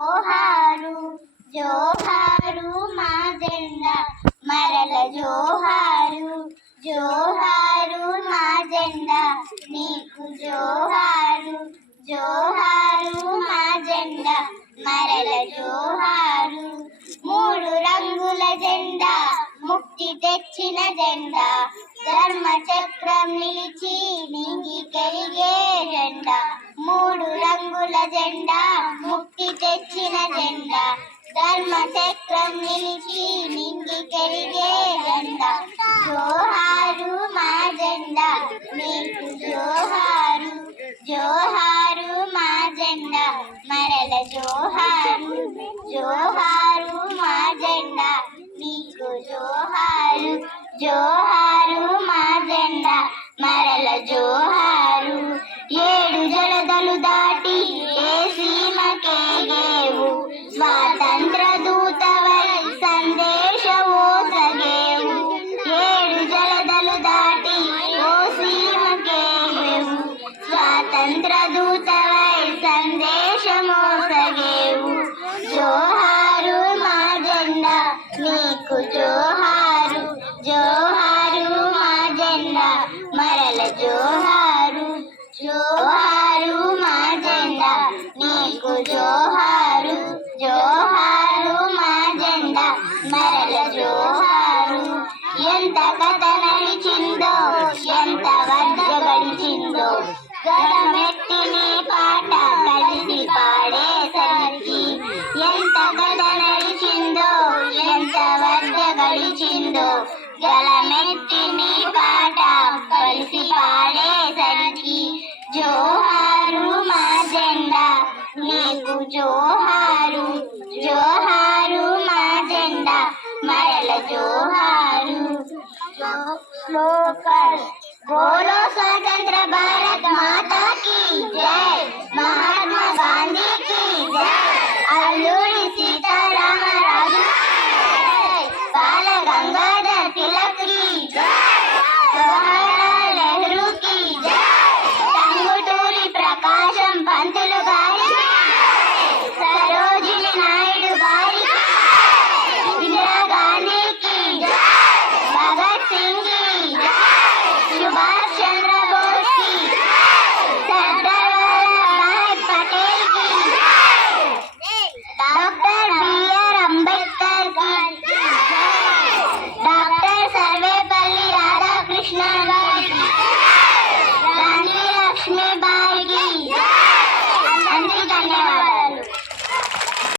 జోహారు జోహారు మా జెండా మరల జోహారు జోహారు మా జెండా నీకు జోహారు జోహారు మా జెండా మరల జోహారు మూడు రంగుల జెండా ముక్తి తెచ్చిన జెండా ధర్మ చక్రం నిలిచి నింగి కెరిగే జెండా మూడు రంగుల జెండా ముక్తి తెచ్చిన జెండా ధర్మ చక్రం నిలిచి నింగి కెరిగే జెండా జోహారు మా జెండా నీకు జోహారు జోహారు మా జెండా మరల జోహారు జోహారు మా జెండా నీకు జోహారు జోహారు మా జెండా మరల జోహారు ఏడు జలదలు దాటి ఏ సీమకేగేవు స్వాతంత్ర దూతవై సందేశవో సగేవు ఏడు జలదలు దాటి ఓ సీమకేగేవు స్వాతంత్ర దూతవై సందేశమో సగేవు జోహారు మా జెండా నీకు జోహారు జోహారు మా జెండా మరల జోహారు జోహారు మా జెండా నీకు జోహారు జోహారు మా జెండా మరల జోహారు ఎంత కథ నడిచిందో ఎంత వద్ద గడిచిందో గడమెట్టి నీ పాట కలిసి పాడేసరికి ఎంత కథ నడిచిందో ఎంత వద్ద గడిచిందో గలమెట్టి నీ పాట కలిసి పాడేసరికి జోహారు మా జెండా నీకు జోహారు జోహారు మా జెండా మరల జోహారు శ్లోకల్